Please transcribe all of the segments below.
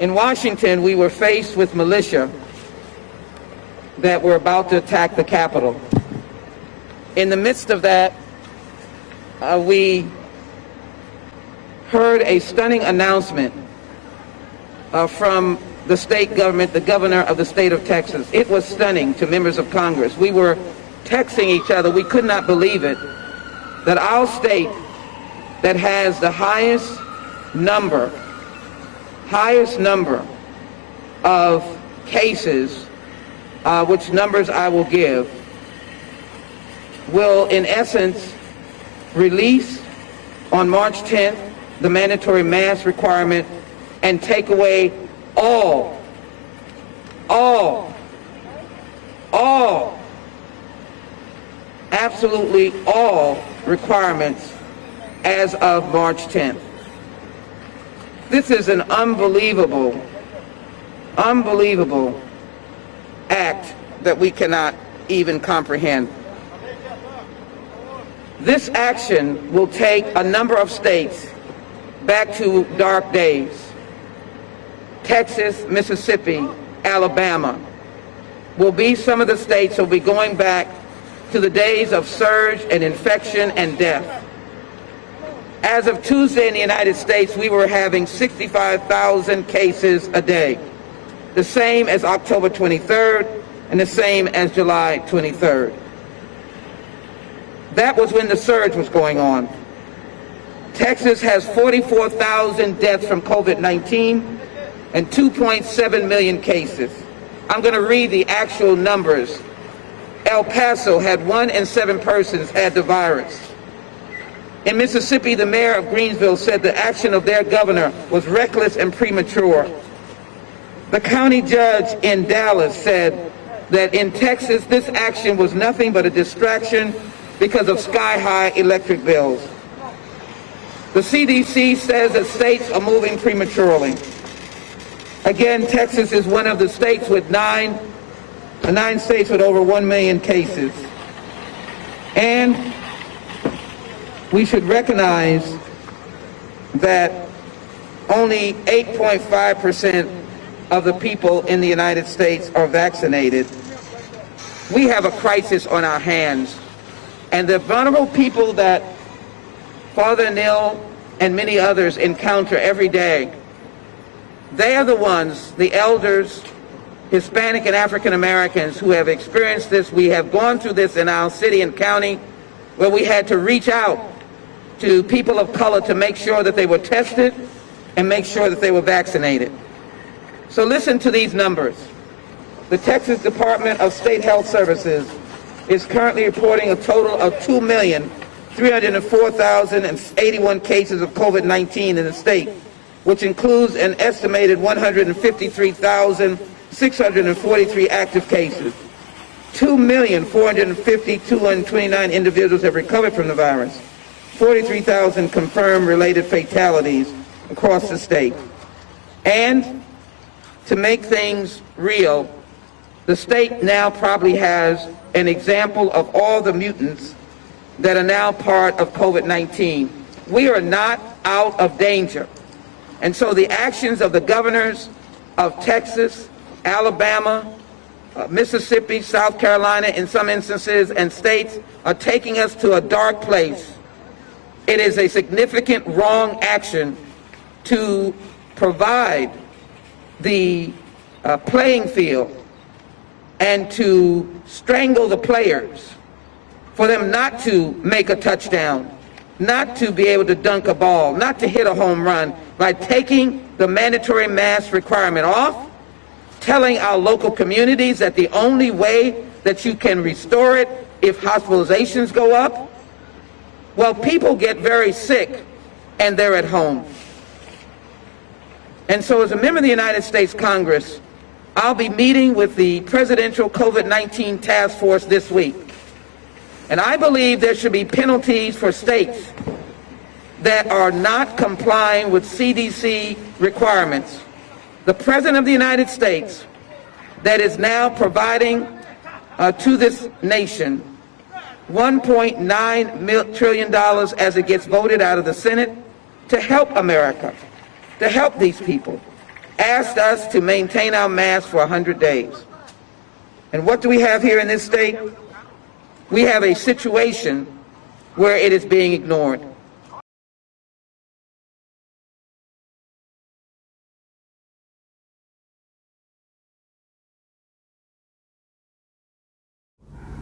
In Washington, we were faced with militia that were about to attack the Capitol. In the midst of that, we heard a stunning announcement from the state government, the governor of the state of Texas. It was stunning to members of Congress. We were texting each other. We could not believe it, that our state that has the highest number of cases, which numbers I will give, will in essence release on March 10th the mandatory mask requirement and take away absolutely all requirements as of March 10th. This is an unbelievable act that we cannot even comprehend. This action will take a number of states back to dark days. Texas, Mississippi, Alabama will be some of the states that will be going back to the days of surge and infection and death. As of Tuesday in the United States, we were having 65,000 cases a day, the same as October 23rd and the same as July 23rd. That was when the surge was going on. Texas has 44,000 deaths from COVID-19 and 2.7 million cases. I'm going to read the actual numbers. El Paso had 1 in 7 persons had the virus. In Mississippi, the mayor of Greensville said the action of their governor was reckless and premature. The county judge in Dallas said that in Texas, this action was nothing but a distraction because of sky-high electric bills. The CDC says that states are moving prematurely. Again, Texas is one of the states with nine states with over 1 million cases. And we should recognize that only 8.5% of the people in the United States are vaccinated. We have a crisis on our hands. And the vulnerable people that Father Neil and many others encounter every day, they are the ones, the elders, Hispanic and African Americans who have experienced this. We have gone through this in our city and county where we had to reach out to people of color to make sure that they were tested and make sure that they were vaccinated. So listen to these numbers. The Texas Department of State Health Services is currently reporting a total of 2,304,081 cases of COVID-19 in the state, which includes an estimated 153,643 active cases. 2,450,229 individuals have recovered from the virus. 43,000 confirmed related fatalities across the state. And to make things real, the state now probably has an example of all the mutants that are now part of COVID-19. We are not out of danger. And so the actions of the governors of Texas, Alabama, Mississippi, South Carolina in some instances, and states are taking us to a dark place. It is a significant wrong action to provide the playing field and to strangle the players, for them not to make a touchdown, not to be able to dunk a ball, not to hit a home run, by taking the mandatory mask requirement off, telling our local communities that the only way that you can restore it if hospitalizations go up, well, people get very sick and they're at home. And so as a member of the United States Congress, I'll be meeting with the Presidential COVID-19 Task Force this week. And I believe there should be penalties for states that are not complying with CDC requirements. The President of the United States that is now providing to this nation $1.9 trillion as it gets voted out of the Senate to help America, to help these people. asked us to maintain our masks for 100 days. And what do we have here in this state? We have a situation where it is being ignored.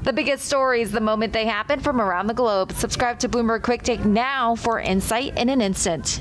The biggest stories the moment they happen from around the globe. Subscribe to Bloomberg Quick Take now for insight in an instant.